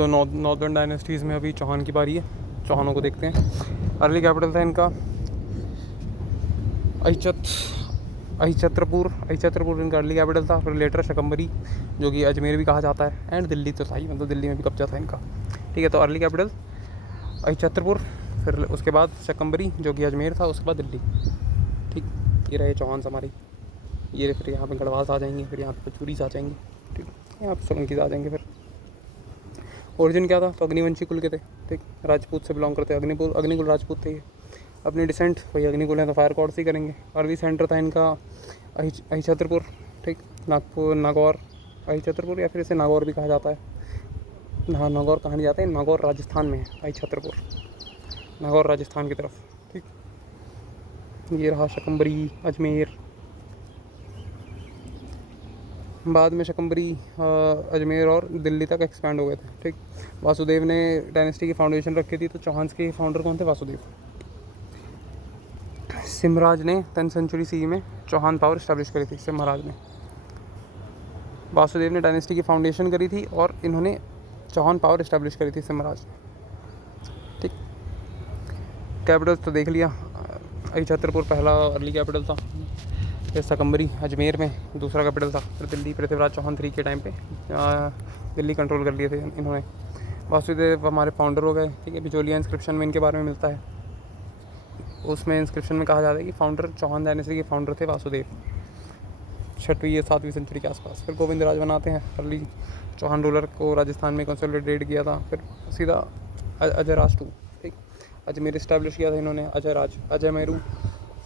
तो northern dynasties में अभी चौहान की बारी है, चौहानों को देखते हैं। अर्ली कैपिटल था इनका अहिछत्रपुर इनका अर्ली कैपिटल था। फिर लेटर शकंबरी, जो कि अजमेर भी कहा जाता है, एंड दिल्ली तो था ही, मतलब दिल्ली में भी कब्जा था इनका। ठीक है, तो अर्ली कैपिटल अहिछत्रपुर, फिर उसके बाद शकंबरी जो कि अजमेर था, उसके बाद दिल्ली। ठीक, ये रहे चौहान हमारी। ये फिर यहाँ पे गढ़वाल आ जाएंगे, फिर यहाँ पे पचूरी आ जाएंगे, ठीक, यहाँ पे सोलंकी आ जाएंगे। फिर ओरिजिन क्या था, तो अग्निवंशी कुल के थे। ठीक, राजपूत से बिलोंग करते, अग्निकुल राजपूत थे ये। अपनी डिसेंट वही अग्निकुल है, तो फायर कॉड से ही करेंगे। अर्ली सेंटर था इनका अहिछत्रपुर। ठीक, नागौर अहिछत्रपुर, या फिर इसे नागौर भी कहा जाता है। हाँ, नागौर कहा नहीं जाता है, नागौर राजस्थान में है, अहिछत्रपुर नागौर राजस्थान की तरफ। ठीक, ये रहा शकंबरी अजमेर। बाद में शकंबरी अजमेर और दिल्ली तक एक्सपैंड हो गए थे। ठीक, वासुदेव ने डायनेस्टी की फाउंडेशन रखी थी। तो चौहान के फाउंडर कौन थे? वासुदेव। सिमराज ने 10th सेंचुरी सी में चौहान पावर इस्टेब्लिश करी थी। सिमराज ने, वासुदेव ने डायनेस्टी की फाउंडेशन करी थी और इन्होंने चौहान पावर इस्टेब्लिश करी थी, सिमराज। ठीक, कैपिटल्स तो देख लिया। अहिछत्रपुर पहला अर्ली कैपिटल था, फिर शकंबरी अजमेर में दूसरा कैपिटल था, फिर दिल्ली पृथ्वीराज चौहान 3 के टाइम पे दिल्ली कंट्रोल कर लिए थे इन्होंने। वासुदेव हमारे फाउंडर हो गए। ठीक है, बिजोलिया इंस्क्रिप्शन में इनके बारे में मिलता है। उसमें इंस्क्रिप्शन में कहा जाता है कि फाउंडर चौहान डायनेस्टी के फाउंडर थे वासुदेव, 6वीं या 7वीं सेंचुरी के आसपास। फिर गोविंद राज बनाते हैं, अर्ली चौहान रूलर को राजस्थान में कंसोलिडेट किया था। फिर सीधा अजय राज 2, ठीक, अजमेर इस्टेब्लिश किया था इन्होंने। अजय मेरू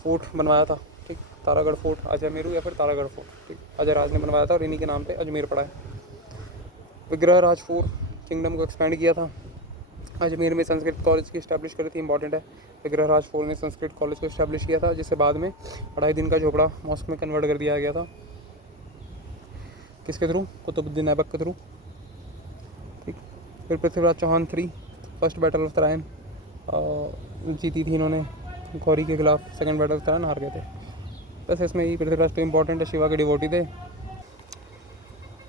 फोर्ट बनवाया था। ठीक, तारागढ़ फोर्ट, अजय मेरू या फिर तारागढ़ फोर्ट। ठीक, अजय राज ने बनवाया था और इन्हीं के नाम पे अजमेर पड़ा है। विग्रह राज 4 किंगडम को एक्सपेंड किया था। अजमेर में संस्कृत कॉलेज की इस्टेब्लिश करी थी, इंपॉर्टेंट है। विग्रह राज 4 ने संस्कृत कॉलेज को इस्टेब्लिश किया था, जिसे बाद में 2.5 दिन का झोपड़ा मॉस्क में कन्वर्ट कर दिया गया था। किसके थ्रू? कुतुबुद्दीन ऐबक के थ्रू। ठीक, फिर Prithviraj Chauhan 3 first battle of Tarain जीती थी इन्होंने गौरी के खिलाफ। सेकंड बैटल ऑफ तराइन हार गए थे। बस इसमें ही पृथ्वीराज तो इंपॉर्टेंट है, शिवा के डिवोटी थे।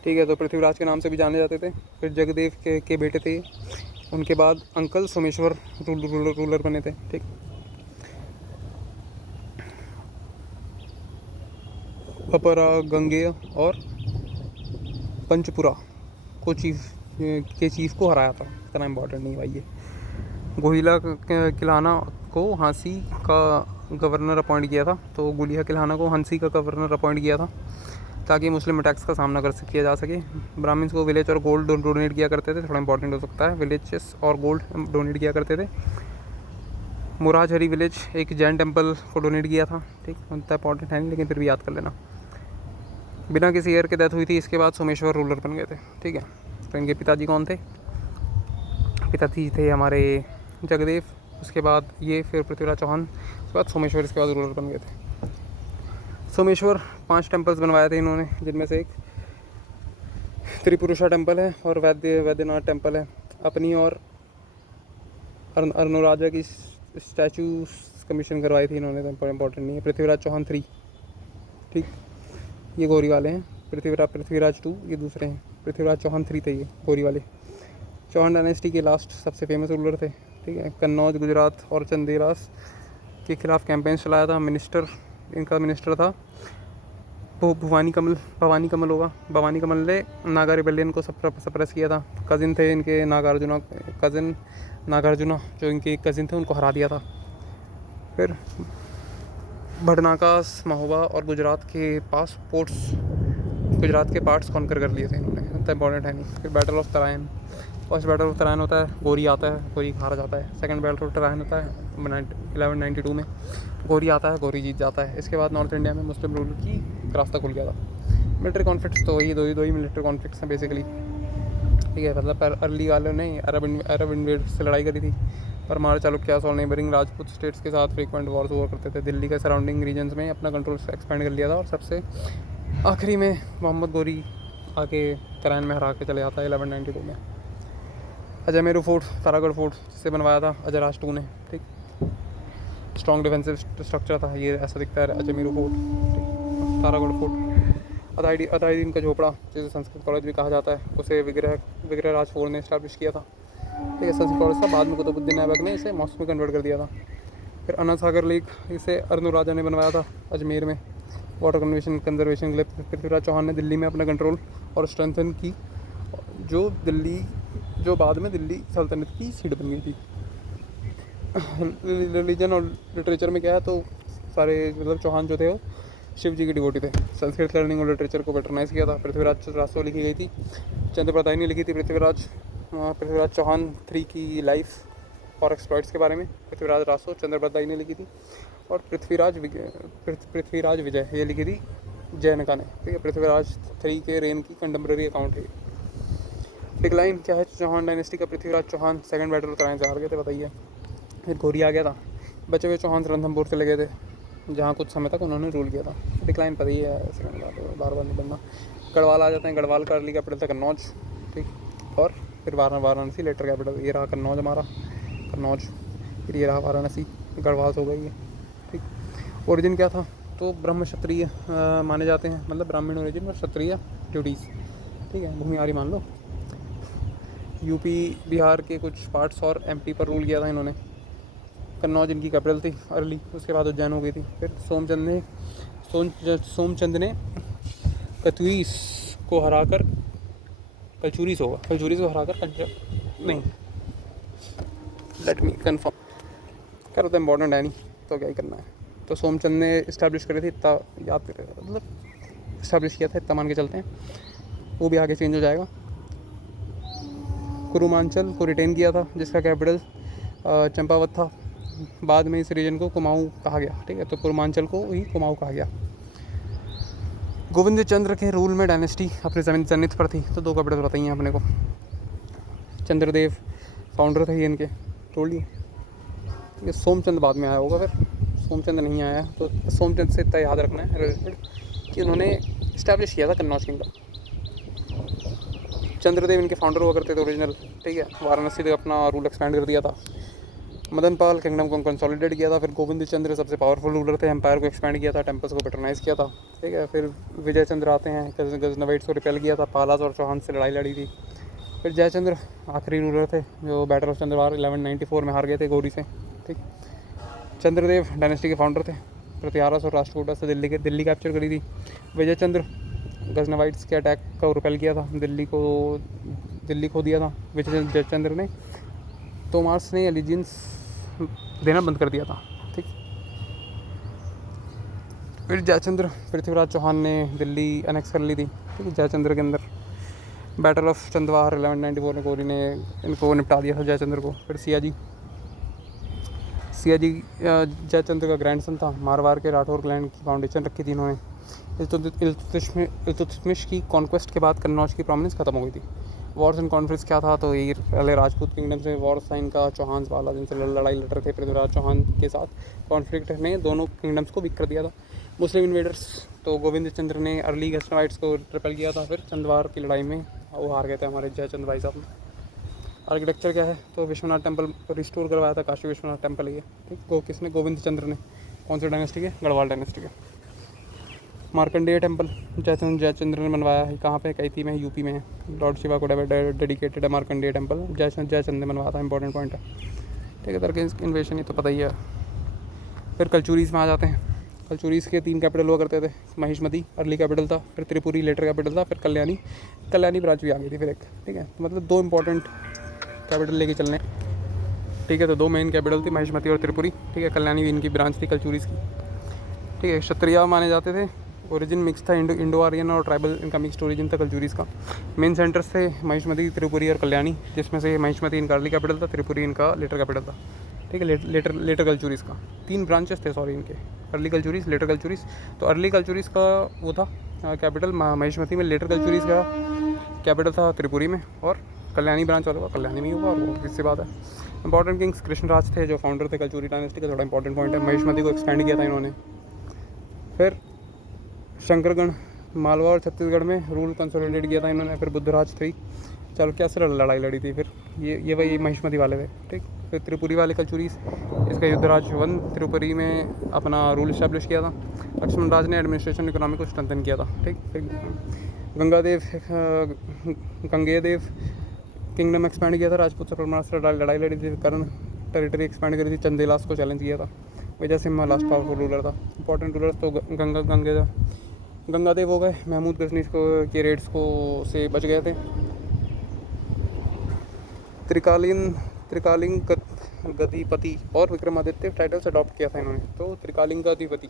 ठीक है, तो पृथ्वीराज के नाम से भी जाने जाते थे। फिर जगदेव के बेटे थे। उनके बाद अंकल सोमेश्वर रूलर बने थे। ठीक, अपरा, गंगेय और पंचपुरा को चीफ को हराया था। इतना इम्पोर्टेंट नहीं भाई ये। गोहिला किलाना को हांसी का गवर्नर अपॉइंट किया था। तो गोलिया किलाना को हांसी का गवर्नर अपॉइंट किया था ताकि मुस्लिम अटैक्स का सामना किया जा सके। ब्राह्मण्स को विलेज और गोल्ड डोनेट किया करते थे, थोड़ा इंपॉर्टेंट हो सकता है। विलेजेस और गोल्ड डोनेट किया करते थे। मुराजहरी विलेज एक जैन टेम्पल को डोनेट किया था। ठीक, उतना इंपॉर्टेंट है नहीं, लेकिन फिर भी याद कर लेना। बिना किसी एयर के डेथ हुई थी। इसके बाद सोमेश्वर रूलर बन गए थे। ठीक है, तो इनके पिताजी कौन थे? पिताजी थे हमारे जगदेव, उसके बाद ये, फिर पृथ्वीराज चौहान, उसके बाद सोमेश्वर, इसके बाद रूलर बन गए थे। सोमेश्वर 5 टेम्पल्स बनवाए थे इन्होंने, जिनमें से एक त्रिपुरुषा टेम्पल है और वैद्यनाथ टेम्पल है अपनी, और अर्नोराजा की स्टैचू कमीशन करवाई थी इन्होंने, तो इंपॉर्टेंट नहीं है। पृथ्वीराज चौहान 3, ठीक, ये गौरी वाले हैं। पृथ्वीराज 2 ये दूसरे हैं। पृथ्वीराज चौहान 3 थे ये गौरी वाले। चौहान डायनेस्टी के लास्ट सबसे फेमस रूलर थे। ठीक है, कन्नौज, गुजरात और चंदेरास के खिलाफ कैंपेन चलाया था। इनका मिनिस्टर था भवानी कमल ने नागा रिबेलियन को सप्रेस किया था। कज़िन थे इनके नागार्जुना, जो इनके कज़िन थे, उनको हरा दिया था। फिर भटनाकास, महोबा और गुजरात के पार्ट्स कॉन्कर कर लिए थे इन्होंने, इतना इंपॉर्टेंट है नहीं। फिर battle of Tarain, first battle of Tarain होता है, गोरी आता है, गोरी हार जाता है। सेकंड बैटल ऑफ तराइन होता है 1192 में, गोरी आता है, गोरी जीत जाता है। इसके बाद नॉर्थ इंडिया में मुस्लिम रूलर की रास्ता खुल गया था। मिलिट्री कॉन्फ्लिक्ट्स तो वही दो ही मिलिट्री कॉन्फ्लिक्ट्स हैं बेसिकली। ठीक है, मतलब अर्ली वालों ने अरब इन्वेड से लड़ाई करी थी, परमार चालुक्यास और नेबरिंग राजपूत स्टेट्स के साथ फ्रीक्वेंट वॉर्स हुआ करते थे। दिल्ली के सराउंडिंग रीजन्स में अपना कंट्रोल एक्सपेंड कर लिया था, और सबसे आखिरी में मोहम्मद गोरी आके तराइन में हरा के चले जाता है 1192 में। अजय मेरू फोर्ट, तारागढ़ फोर्ट, जिसे बनवाया था अजय राज 2 ने। ठीक, स्ट्रॉन्ग डिफेंसिव स्ट्रक्चर था ये, ऐसा दिखता है अजय मेरू फोर्ट। ठीक, तारागढ़ फोर्ट अदायुद्दीन का झोपड़ा, जिसे संस्कृत कॉलेज भी कहा जाता है, उसे विग्रहराज IV ने इस्टेब्लिश किया था। ठीक है, संस्कृत कॉलेज था, बाद में कुतुबुद्दीन ऐबक ने इसे मॉस्क में कन्वर्ट कर दिया था। फिर अनंत सागर लेक, इसे अर्नो राजा ने बनवाया था अजमेर में वाटर कंजर्वेशन के लिए। पृथ्वीराज चौहान ने दिल्ली में अपना कंट्रोल और स्ट्रेंथन की, जो बाद में दिल्ली सल्तनत की सीट बन गई थी। रिलीजन और लिटरेचर में क्या है, तो सारे मतलब चौहान जो थे वो शिव जी के डिवोटी थे। संस्कृत लर्निंग और लिटरेचर को पैटर्नाइज किया था। पृथ्वीराज रासो लिखी गई थी, चंद्रप्रदाय ने लिखी थी पृथ्वीराज चौहान 3 की लाइफ और एक्सप्लॉइट्स के बारे में। पृथ्वीराज रासो चंद्रप्रदाय ने लिखी थी। और पृथ्वीराज विजय ये लिखी थी जैनका ने। ठीक है, पृथ्वीराज 3 के रेन की कंटेम्प्रेरी अकाउंट है। डिक्लाइन क्या है चौहान डायनेस्टी का? पृथ्वीराज चौहान सेकंड बैटल उत्तरायण से हार गए थे, बताइए। फिर गौरी आ गया था। बचे हुए चौहान रणथंभौर से लगे थे, जहाँ कुछ समय तक उन्होंने रूल किया था। डिक्लाइन पता ही है, बार बार नहीं बनना। गढ़वाल आ जाते हैं। गढ़वाल का अर्ली कैपिटल था कन्नौज। ठीक, और फिर वाराणसी लेटर कैपिटल। ये रहा कन्नौज हमारा, कन्नौज। फिर ये रहा वाराणसी, गढ़वाल हो गई है। ठीक, ओरिजिन क्या था? तो ब्रह्म क्षत्रिय माने जाते हैं, मतलब ब्राह्मण ओरिजिन और क्षत्रिय ड्यूटीज़। ठीक है, भूमिहारी मान लो। यूपी बिहार के कुछ पार्ट्स और एमपी पर रूल किया था इन्होंने। कन्नौज इनकी कैपिटल थी अर्ली, उसके बाद उज्जैन हो गई थी। फिर सोमचंद ने कचूरीस को हराकर नहीं, लेट मी कन्फर्म कर, तो इम्पोर्टेंट है नहीं तो क्या ही करना है। तो सोमचंद ने इस्टेब्लिश करी थी, इतना याद कर, मतलब इस्टेब्लिश किया था, इतना मान के चलते हैं। वो भी आगे चेंज हो जाएगा। कुरुमांचल को रिटेन किया था, जिसका कैपिटल चंपावत था। बाद में इस रीजन को कुमाऊं कहा गया। ठीक है, तो कुरुमांचल को ही कुमाऊं कहा गया। गोविंद चंद्र के रूल में डायनेस्टी अपने जनित पर थी। तो 2 कैपिटल बताइए अपने को। चंद्रदेव फाउंडर थे इनके, तोड़ लिए। ये सोमचंद बाद में आया होगा, फिर सोमचंद नहीं आया। तो सोमचंद से इतना याद रखना है रिलेटेड कि उन्होंने इस्टेब्लिश किया था कन्नौज किंगडम। चंद्रदेव इनके फाउंडर हुआ करते थे ओरिजिनल। ठीक है, वाराणसी तक अपना रूल एक्सपैंड कर दिया था। मदन पाल किंगडम को कंसोलिडेट किया था। फिर गोविंद चंद्र सबसे पावरफुल रूलर थे, एम्पायर को एक्सपैंड किया था, टेम्पल्स को पैटर्नाइज किया था। ठीक है, फिर विजय चंद्र आते हैं, गजनवाइट्स को रिपेल किया था, पालास और चौहान से लड़ाई लड़ी थी। फिर जयचंद्र आखिरी रूलर थे, जो बैटल ऑफ चंद्रवार 1194 में हार गए थे गौरी से। ठीक, चंद्रदेव डायनेस्टी के फाउंडर थे। प्रत्यारस और राष्ट्रकूटा से दिल्ली कैप्चर करी थी। विजय चंद्र गजनवाइट्स के अटैक का रिपेल किया था, दिल्ली खो दिया था विजय जयचंद्र ने। तोमास ने एलिजेंस देना बंद कर दिया था। ठीक, फिर जयचंद्र पृथ्वीराज चौहान ने दिल्ली अनेक्स कर ली थी। ठीक है, जयचंद्र के अंदर बैटल ऑफ चंद्रवार 1194 में गौरी ने इनको निपटा दिया था जयचंद्र को। फिर सियाजी जयचंद्र का ग्रैंडसन था। मारवाड़ के राठौर क्लैन की फाउंडेशन रखी थी इन्होंने। इल्तुतमिश की कॉन्क्वेस्ट के बाद कन्नौज की प्रोमिनेंस खत्म हो गई थी। वॉर्स एंड कॉन्फ्लिक्ट्स क्या था? तो ये पहले राजपूत किंगडम से वॉर्स था इनका, चौहान वाला, जिनसे लड़ाई लड़ रहे थे पृथ्वीराज चौहान के साथ। कॉन्फ्लिक्ट ने दोनों किंगडम्स को वीक कर दिया था। मुस्लिम इन्वेडर्स, तो गोविंद चंद्र ने अर्ली गजनवाइट्स को रिपेल किया था। फिर चंद्रवार की लड़ाई में वो हार गए थे हमारे जयचंद भाई साहब। आर्किटेक्चर क्या है? तो विश्वनाथ टेम्पल रिस्टोर करवाया था, काशी विश्वनाथ टेम्पल है। ठीक, किसने? गोविंद चंद्र ने। कौन सी डायनेस्टी के? गढ़वाल डायनेस्टी के। मार्कंडेय टेम्पल जयचंद्र ने बनवाया है। कहाँ पे? कैथी में, यूपी में है। लॉर्ड शिवा को डेडिकेटेड है मार्कंडेय टेम्पल, जयचंद ने बनवाया था। इंपॉर्टेंट पॉइंट है। ठीक है, तरह इन्वेशन ये तो पता ही है। फिर कलचुरीज में आ जाते हैं। कलचुरीज के 3 कैपिटल हुआ करते थे। महिष्मती अर्ली कैपिटल था, फिर त्रिपुरी लेटर कैपिटल था, फिर कल्याणी ब्रांच भी आ गई थी फिर एक। ठीक है, तो मतलब 2 इंपॉर्टेंट कैपिटल लेके चलने। ठीक है, तो 2 मेन कैपिटल थी, महिष्मती और त्रिपुरी। ठीक है, कल्याणी भी इनकी ब्रांच थी कलचुरीज की। ठीक है, क्षत्रिय माने जाते थे। ओरिजिन मिक्स था, इंडो आर्यन और ट्राइबल, इनका मिक्स्ड ओरिजिन था कलचुरीज का। मेन सेंटर्स थे महिष्मती, त्रिपुरी और कल्याणी, जिसमें से महिष्मती इनका अर्ली कैपिटल था, त्रिपुरी इनका लेटर कैपिटल था। ठीक है, लेटर कलचुरीज का 3 ब्रांचेस थे, सॉरी, इनके, अर्ली कलचुरीज, लेटर कलचुरीज। तो अर्ली कलचुरीज का वो था कैपिटल महिष्मती में, लेटर कलचुरीज का कैपिटल था त्रिपुरी में, और कल्याणी ब्रांच वाला कल्याणी में हुआ, और वो किससे बात है। इंपॉर्टेंट किंग्स कृष्णराज थे, जो फाउंडर थे कलचुरी डायनेस्टी का, थोड़ा इंपॉर्टेंट पॉइंट है। महिष्मती को एक्सपेंड किया था इन्होंने। फिर शंकरगढ़, मालवा और छत्तीसगढ़ में रूल कंसोलिडेट किया था इन्होंने। फिर बुद्धराज 3 चालुक्य से लड़ाई लड़ी थी। फिर ये वही महिष्मति वाले थे, ठीक। फिर त्रिपुरी वाले कलचुरीस, इसका युद्धराज वन त्रिपुरी में अपना रूल इस्टेब्लिश किया था। लक्ष्मण राज ने एडमिनिस्ट्रेशन इकोनॉमी को स्ट्रेंथन किया था, ठीक। फिर गंगेदेव किंगडम एक्सपैंड किया था, राजपूत से परमार से लड़ाई लड़ी थी। कर्ण टेरिटरी एक्सपैंड करी थी, चंदेलास को चैलेंज किया था। विजय सिम्हा लास्ट पावरफुल रूलर था। इंपॉर्टेंट रूलर्स तो गंगादेव हो गए, महमूद गजनी को के रेड्स को से बच गए थे। त्रिकालीन गतिपति और विक्रमादित्य टाइटल्स अडॉप्ट किया था इन्होंने। तो त्रिकालीन गतिपति,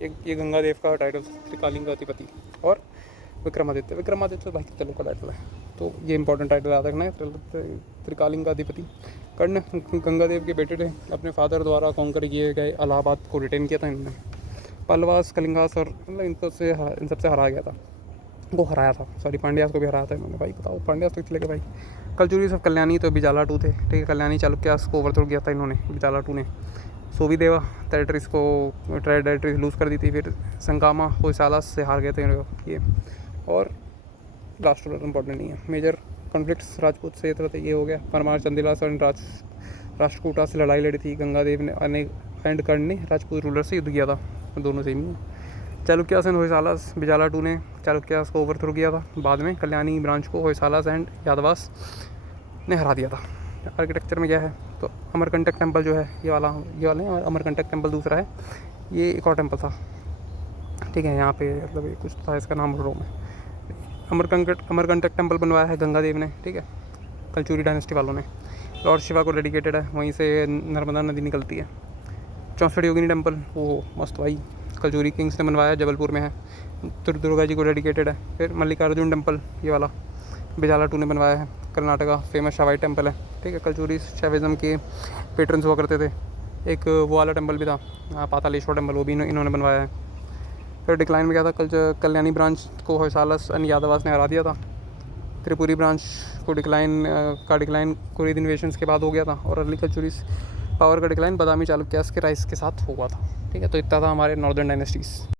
ये गंगादेव का टाइटल, त्रिकालीन गतिपति। और विक्रमादित्य तो भाई कितने लोग का टाइटल है, तो ये इंपॉर्टेंट टाइटल याद रखना है। त्रिकालीन का अधिपति कर्ण गंगादेव के बेटे थे। अपने फादर द्वारा कॉन्कर किए गए इलाहाबाद को रिटेन किया था इन्होंने। पल्लवास, कलिंगास और मतलब इन सबसे हराया गया था, वो हराया था, सॉरी पांड्यास को भी हराया था इन्होंने। भाई बताओ पांड्यास तो चले गए भाई। कलचुरीस ऑफ कल्याणी तो बिजाला टू थे, ठीक है। कल्याणी चालुक्यास को ओवरथ्रो किया था इन्होंने, बिजाला टू ने। सोवीदेवा टेरिटरीज लूज़ कर दी थी। फिर संकामा होयसाला से हार गए थे ये। और लास्ट रूलर इंपॉर्टेंट नहीं है। मेजर कॉन्फ्लिक्ट्स राजपूत से ये हो गया। परमार, चंदेलास और राष्ट्रकूटा से लड़ाई लड़ी थी। गंगादेव ने अनेक एंड कर्ण ने राजपूत रूलर से युद्ध किया था, दोनों सेम ही। चालुक्यास एंड होयसालास, बिजाला टू ने चालुक्यास को ओवरथ्रो किया था। बाद में कल्याणी ब्रांच को होयसालास एंड यादवास ने हरा दिया था। आर्किटेक्चर में क्या है, तो अमरकंटक टेम्पल जो है ये वाला है। अमरकंटक टेम्पल दूसरा है, ये एक और टेम्पल था, ठीक है। यहाँ पे मतलब कुछ था, इसका नाम रोम है। अमरकंटक टेम्पल बनवाया है गंगादेव ने, ठीक है, कलचुरी डायनेस्टी वालों ने। लॉर्ड शिवा को डेडिकेटेड है, वहीं से नर्मदा नदी निकलती है। 64 योगिनी टेम्पल, वो मस्त भाई, कलचुरी किंग्स ने बनवाया, जबलपुर में है। दुर्गा जी को डेडिकेटेड है। फिर मल्लिकार्जुन टेम्पल, ये वाला बिजाला टू ने बनवाया है। कर्नाटका फेमस शवाई टेम्पल है, ठीक है। कलचुरी शैविज्म के पेट्रन्स हुआ करते थे। एक वो वाला टेम्पल भी था, पातालेश्वर टेम्पल, वो भी इन्होंने बनवाया है। फिर डिक्लाइन में क्या था, कल्याणी ब्रांच को होयसालास एंड यादवास ने हरा दिया था। त्रिपुरी ब्रांच को डिक्लाइन कुरीद इन्वेशंस के बाद हो गया था। और अर्ली कलचुरीस पावर का डिक्लाइन बादामी चालुक्यास के राइस के साथ हुआ था, ठीक है। तो इतना था हमारे नॉर्दर्न डायनेस्टीज़।